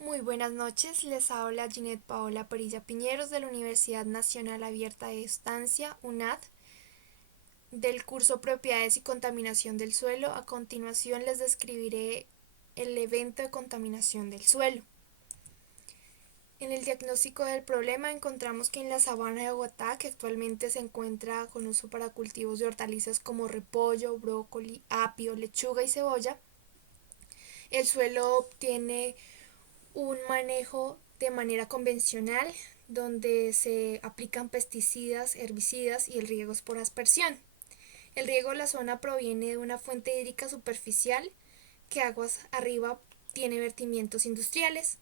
Muy buenas noches, les habla Ginette Paola Perilla Piñeros de la Universidad Nacional Abierta de Estancia, UNAD, del curso Propiedades y Contaminación del Suelo. A continuación les describiré el evento de contaminación del suelo. En el diagnóstico del problema encontramos que en la sabana de Bogotá, que actualmente se encuentra con uso para cultivos de hortalizas como repollo, brócoli, apio, lechuga y cebolla, el suelo tiene un manejo de manera convencional donde se aplican pesticidas, herbicidas y el riego es por aspersión. El riego de la zona proviene de una fuente hídrica superficial que aguas arriba tiene vertimientos industriales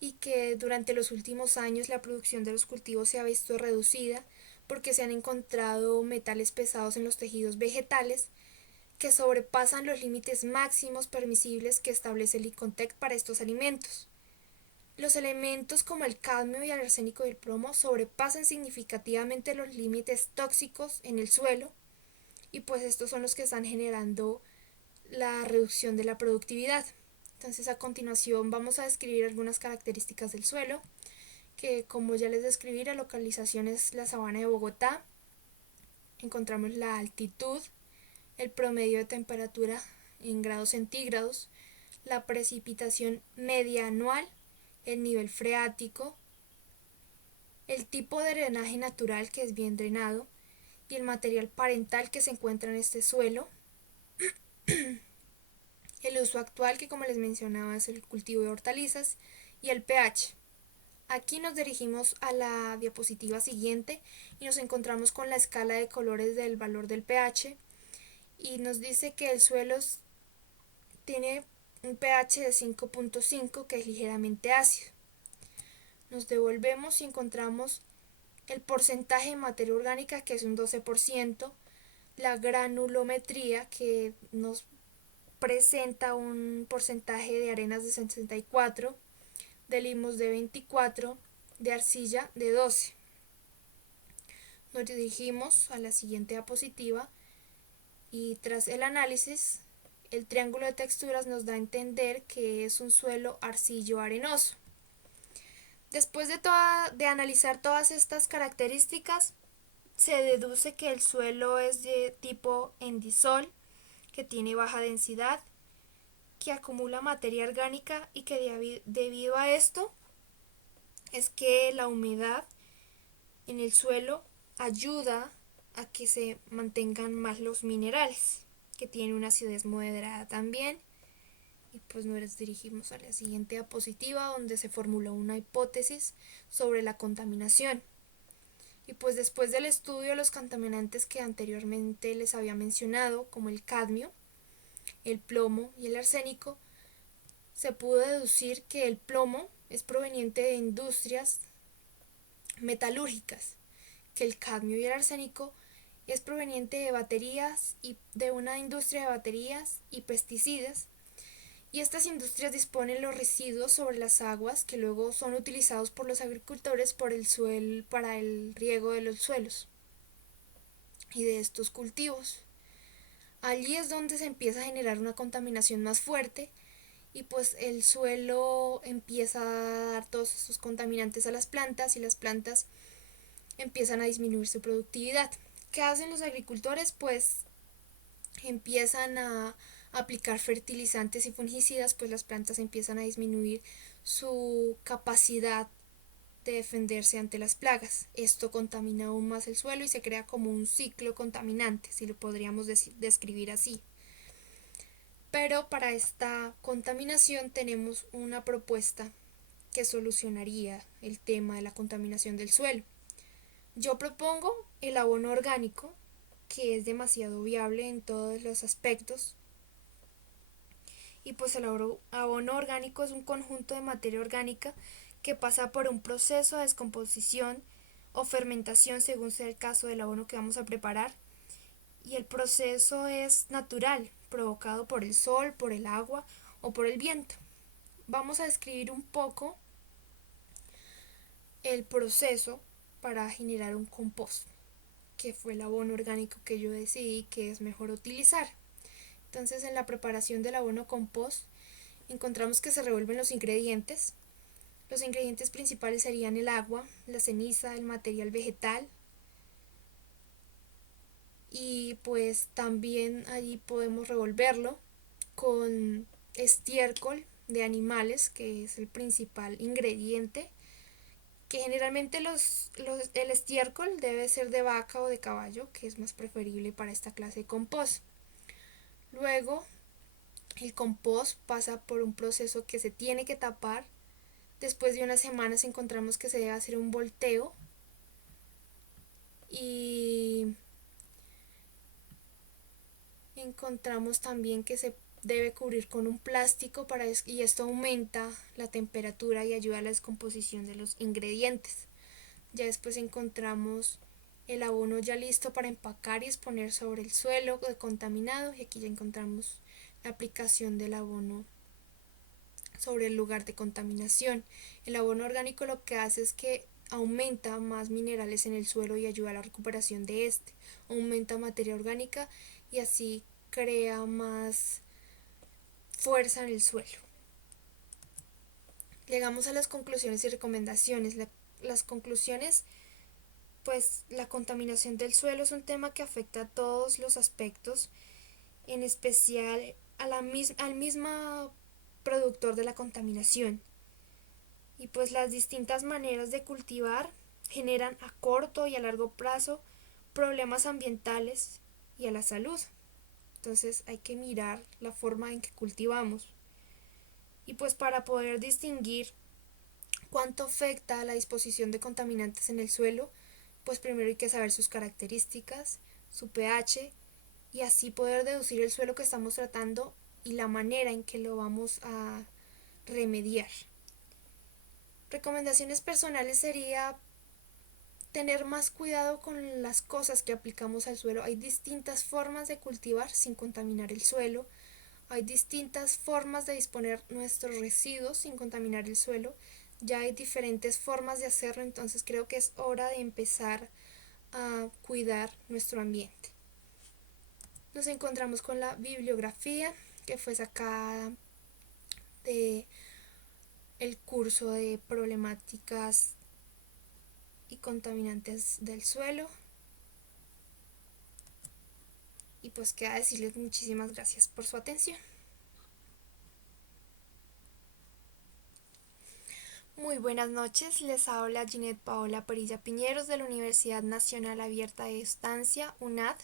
y que durante los últimos años la producción de los cultivos se ha visto reducida porque se han encontrado metales pesados en los tejidos vegetales que sobrepasan los límites máximos permisibles que establece el ICONTEC para estos alimentos. Los elementos como el cadmio y el arsénico y el plomo sobrepasan significativamente los límites tóxicos en el suelo y pues estos son los que están generando la reducción de la productividad. Entonces a continuación vamos a describir algunas características del suelo, que como ya les describí, la localización es la sabana de Bogotá. Encontramos la altitud, el promedio de temperatura en grados centígrados, la precipitación media anual, el nivel freático, el tipo de drenaje natural que es bien drenado y el material parental que se encuentra en este suelo, el uso actual que como les mencionaba es el cultivo de hortalizas y el pH. Aquí nos dirigimos a la diapositiva siguiente y nos encontramos con la escala de colores del valor del pH y nos dice que el suelo tiene un pH de 5.5 que es ligeramente ácido. Nos devolvemos y encontramos el porcentaje de materia orgánica que es un 12%, la granulometría que nos presenta un porcentaje de arenas de 64, de limos de 24, de arcilla de 12. Nos dirigimos a la siguiente diapositiva y tras el análisis, el triángulo de texturas nos da a entender que es un suelo arcillo-arenoso. Después de analizar todas estas características, se deduce que el suelo es de tipo endisol, que tiene baja densidad, que acumula materia orgánica y que debido a esto es que la humedad en el suelo ayuda a que se mantengan más los minerales, que tiene una acidez moderada también. Y pues nos dirigimos a la siguiente diapositiva donde se formuló una hipótesis sobre la contaminación. Y pues después del estudio de los contaminantes que anteriormente les había mencionado, como el cadmio, el plomo y el arsénico, se pudo deducir que el plomo es proveniente de industrias metalúrgicas, que el cadmio y el arsénico es proveniente de baterías y de una industria de baterías y pesticidas, y estas industrias disponen los residuos sobre las aguas que luego son utilizados por los agricultores por el suelo para el riego de los suelos y de estos cultivos. Allí es donde se empieza a generar una contaminación más fuerte y pues el suelo empieza a dar todos estos contaminantes a las plantas y las plantas empiezan a disminuir su productividad. ¿Qué hacen los agricultores? Pues empiezan a aplicar fertilizantes y fungicidas, pues las plantas empiezan a disminuir su capacidad de defenderse ante las plagas. Esto contamina aún más el suelo y se crea como un ciclo contaminante, si lo podríamos describir así. Pero para esta contaminación tenemos una propuesta que solucionaría el tema de la contaminación del suelo. Yo propongo el abono orgánico, que es demasiado viable en todos los aspectos. Y pues el abono orgánico es un conjunto de materia orgánica que pasa por un proceso de descomposición o fermentación según sea el caso del abono que vamos a preparar. Y el proceso es natural, provocado por el sol, por el agua o por el viento. Vamos a describir un poco el proceso para generar un compost, que fue el abono orgánico que yo decidí que es mejor utilizar. Entonces en la preparación del abono compost encontramos que se revuelven los ingredientes Los ingredientes principales serían el agua, la ceniza, el material vegetal y pues también allí podemos revolverlo con estiércol de animales, que es el principal ingrediente, que generalmente el estiércol debe ser de vaca o de caballo, que es más preferible para esta clase de compost. Luego, el compost pasa por un proceso que se tiene que tapar. Después de unas semanas encontramos que se debe hacer un volteo y encontramos también que se debe cubrir con un plástico y esto aumenta la temperatura y ayuda a la descomposición de los ingredientes. Ya después encontramos el abono ya listo para empacar y exponer sobre el suelo contaminado, y aquí ya encontramos la aplicación del abono sobre el lugar de contaminación. El abono orgánico lo que hace es que aumenta más minerales en el suelo y ayuda a la recuperación de este, aumenta materia orgánica y así crea más fuerza en el suelo. Llegamos a las conclusiones y recomendaciones. Las conclusiones, pues la contaminación del suelo es un tema que afecta a todos los aspectos, en especial al mismo productor de la contaminación. Y pues las distintas maneras de cultivar generan a corto y a largo plazo problemas ambientales y a la salud. Entonces hay que mirar la forma en que cultivamos. Y pues para poder distinguir cuánto afecta a la disposición de contaminantes en el suelo, pues primero hay que saber sus características, su pH y así poder deducir el suelo que estamos tratando y la manera en que lo vamos a remediar. Recomendaciones personales sería tener más cuidado con las cosas que aplicamos al suelo. Hay distintas formas de cultivar sin contaminar el suelo. Hay distintas formas de disponer nuestros residuos sin contaminar el suelo. Ya hay diferentes formas de hacerlo, entonces creo que es hora de empezar a cuidar nuestro ambiente. Nos encontramos con la bibliografía que fue sacada de el curso de problemáticas y contaminantes del suelo. Y pues queda decirles muchísimas gracias por su atención. Muy buenas noches, les habla Ginette Paola Perilla Piñeros de la Universidad Nacional Abierta de Estancia, UNAD,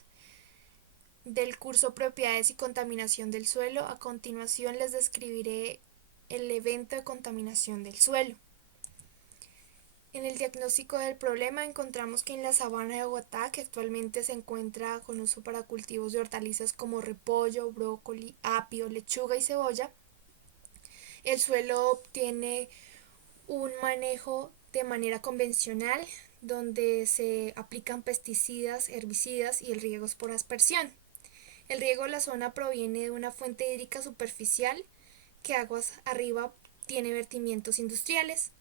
del curso Propiedades y Contaminación del Suelo. A continuación les describiré el evento de contaminación del suelo. En el diagnóstico del problema encontramos que en la sabana de Bogotá, que actualmente se encuentra con uso para cultivos de hortalizas como repollo, brócoli, apio, lechuga y cebolla, el suelo tiene un manejo de manera convencional donde se aplican pesticidas, herbicidas y el riego es por aspersión. El riego de la zona proviene de una fuente hídrica superficial que aguas arriba tiene vertimientos industriales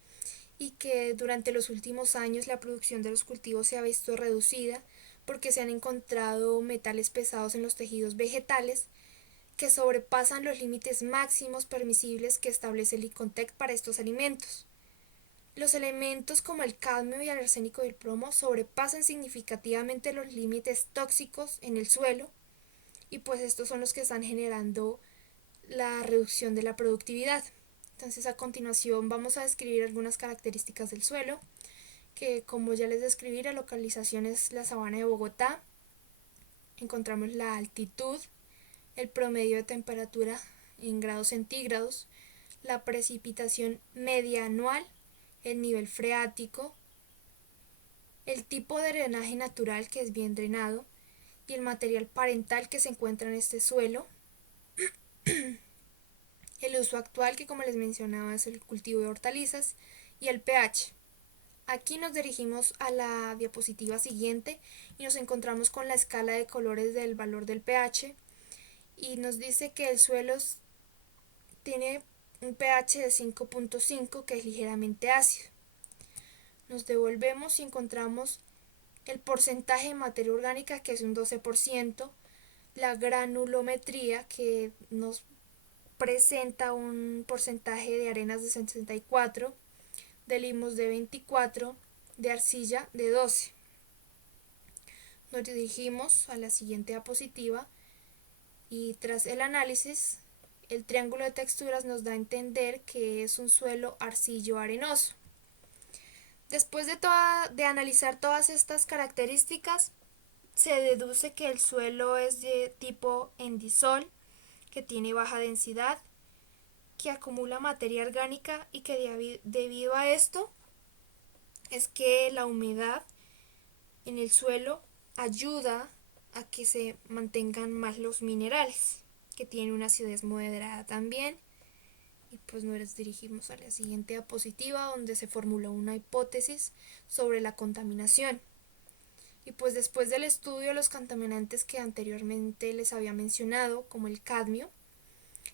y que durante los últimos años la producción de los cultivos se ha visto reducida porque se han encontrado metales pesados en los tejidos vegetales que sobrepasan los límites máximos permisibles que establece el ICONTEC para estos alimentos. Los elementos como el cadmio y el arsénico y el plomo sobrepasan significativamente los límites tóxicos en el suelo y pues estos son los que están generando la reducción de la productividad. Entonces a continuación vamos a describir algunas características del suelo, que como ya les describí, la localización es la sabana de Bogotá. Encontramos la altitud, el promedio de temperatura en grados centígrados, la precipitación media anual, el nivel freático, el tipo de drenaje natural que es bien drenado y el material parental que se encuentra en este suelo. El uso actual, que como les mencionaba es el cultivo de hortalizas, y el pH. Aquí nos dirigimos a la diapositiva siguiente y nos encontramos con la escala de colores del valor del pH y nos dice que el suelo tiene un pH de 5.5 que es ligeramente ácido. Nos devolvemos y encontramos el porcentaje de materia orgánica que es un 12%, la granulometría que nos presenta un porcentaje de arenas de 64%, de limos de 24, de arcilla de 12. Nos dirigimos a la siguiente diapositiva y tras el análisis, el triángulo de texturas nos da a entender que es un suelo arcillo-arenoso. Después de analizar todas estas características, se deduce que el suelo es de tipo endisol, que tiene baja densidad, que acumula materia orgánica y que debido a esto es que la humedad en el suelo ayuda a que se mantengan más los minerales, que tiene una acidez moderada también. Y pues nos dirigimos a la siguiente diapositiva donde se formuló una hipótesis sobre la contaminación. Y pues después del estudio de los contaminantes que anteriormente les había mencionado, como el cadmio,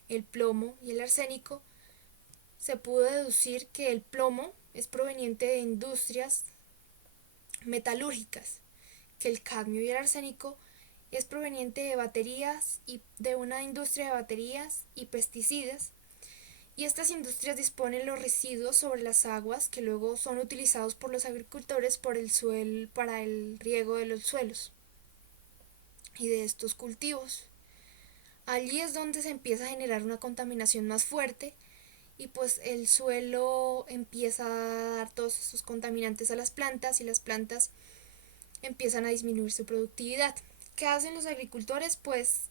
el plomo y el arsénico, se pudo deducir que el plomo es proveniente de industrias metalúrgicas, que el cadmio y el arsénico es proveniente de baterías y de una industria de baterías y pesticidas, y estas industrias disponen los residuos sobre las aguas que luego son utilizados por los agricultores para el riego de los suelos y de estos cultivos. Allí es donde se empieza a generar una contaminación más fuerte y pues el suelo empieza a dar todos esos contaminantes a las plantas y las plantas empiezan a disminuir su productividad. ¿Qué hacen los agricultores? Pues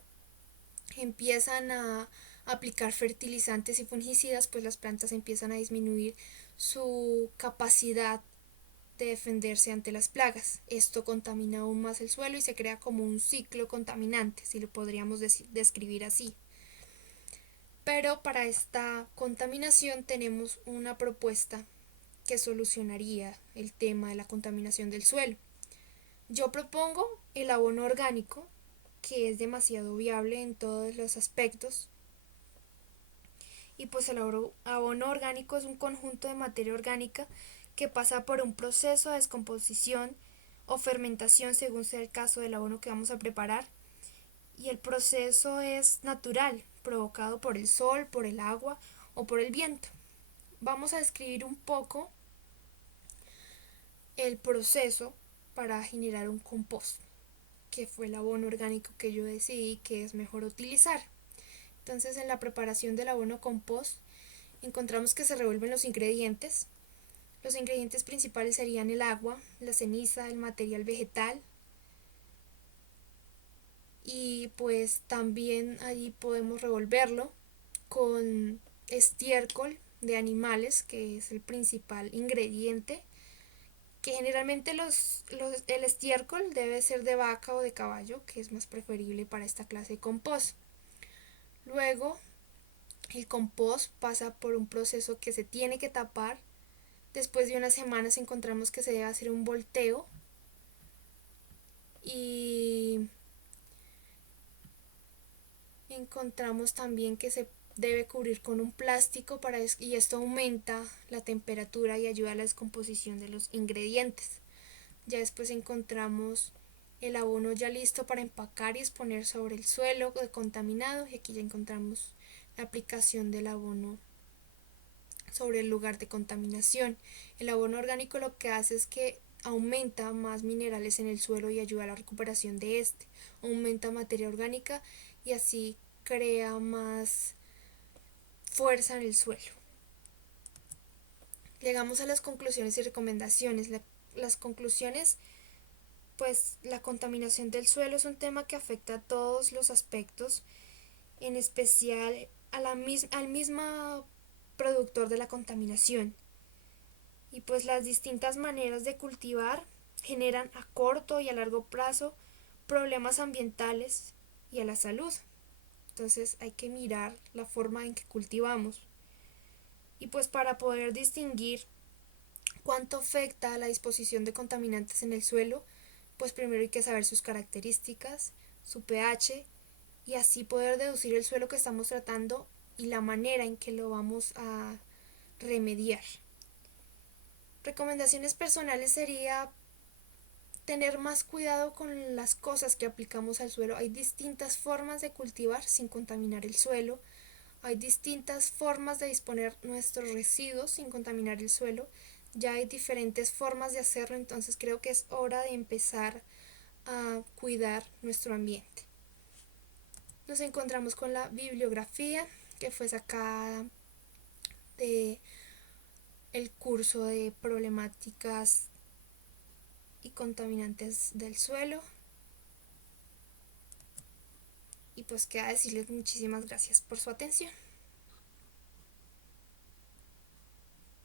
empiezan a aplicar fertilizantes y fungicidas, pues las plantas empiezan a disminuir su capacidad de defenderse ante las plagas. Esto contamina aún más el suelo y se crea como un ciclo contaminante, si lo podríamos describir así. Pero para esta contaminación tenemos una propuesta que solucionaría el tema de la contaminación del suelo. Yo propongo el abono orgánico, que es demasiado viable en todos los aspectos. Y pues el abono orgánico es un conjunto de materia orgánica que pasa por un proceso de descomposición o fermentación según sea el caso del abono que vamos a preparar. Y el proceso es natural, provocado por el sol, por el agua o por el viento. Vamos a describir un poco el proceso para generar un compost, que fue el abono orgánico que yo decidí que es mejor utilizar. Entonces, en la preparación del abono compost encontramos que se revuelven los ingredientes. Los ingredientes principales serían el agua, la ceniza, el material vegetal, y pues también allí podemos revolverlo con estiércol de animales, que es el principal ingrediente, que generalmente el estiércol debe ser de vaca o de caballo, que es más preferible para esta clase de compost. Luego, el compost pasa por un proceso que se tiene que tapar. Después de unas semanas encontramos que se debe hacer un volteo y encontramos también que se debe cubrir con un plástico y esto aumenta la temperatura y ayuda a la descomposición de los ingredientes. Ya después encontramos el abono ya listo para empacar y exponer sobre el suelo contaminado, y aquí ya encontramos la aplicación del abono sobre el lugar de contaminación. El abono orgánico lo que hace es que aumenta más minerales en el suelo y ayuda a la recuperación de este, aumenta materia orgánica y así crea más fuerza en el suelo. Llegamos a las conclusiones y recomendaciones. Las conclusiones, pues la contaminación del suelo es un tema que afecta a todos los aspectos, en especial al mismo productor de la contaminación. Y pues las distintas maneras de cultivar generan a corto y a largo plazo problemas ambientales y a la salud. Entonces hay que mirar la forma en que cultivamos. Y pues para poder distinguir cuánto afecta la disposición de contaminantes en el suelo, pues primero hay que saber sus características, su pH, y así poder deducir el suelo que estamos tratando y la manera en que lo vamos a remediar. Recomendaciones personales sería tener más cuidado con las cosas que aplicamos al suelo. Hay distintas formas de cultivar sin contaminar el suelo. Hay distintas formas de disponer nuestros residuos sin contaminar el suelo. Ya hay diferentes formas de hacerlo, entonces creo que es hora de empezar a cuidar nuestro ambiente. Nos encontramos con la bibliografía que fue sacada de el curso de problemáticas y contaminantes del suelo. Y pues queda decirles muchísimas gracias por su atención.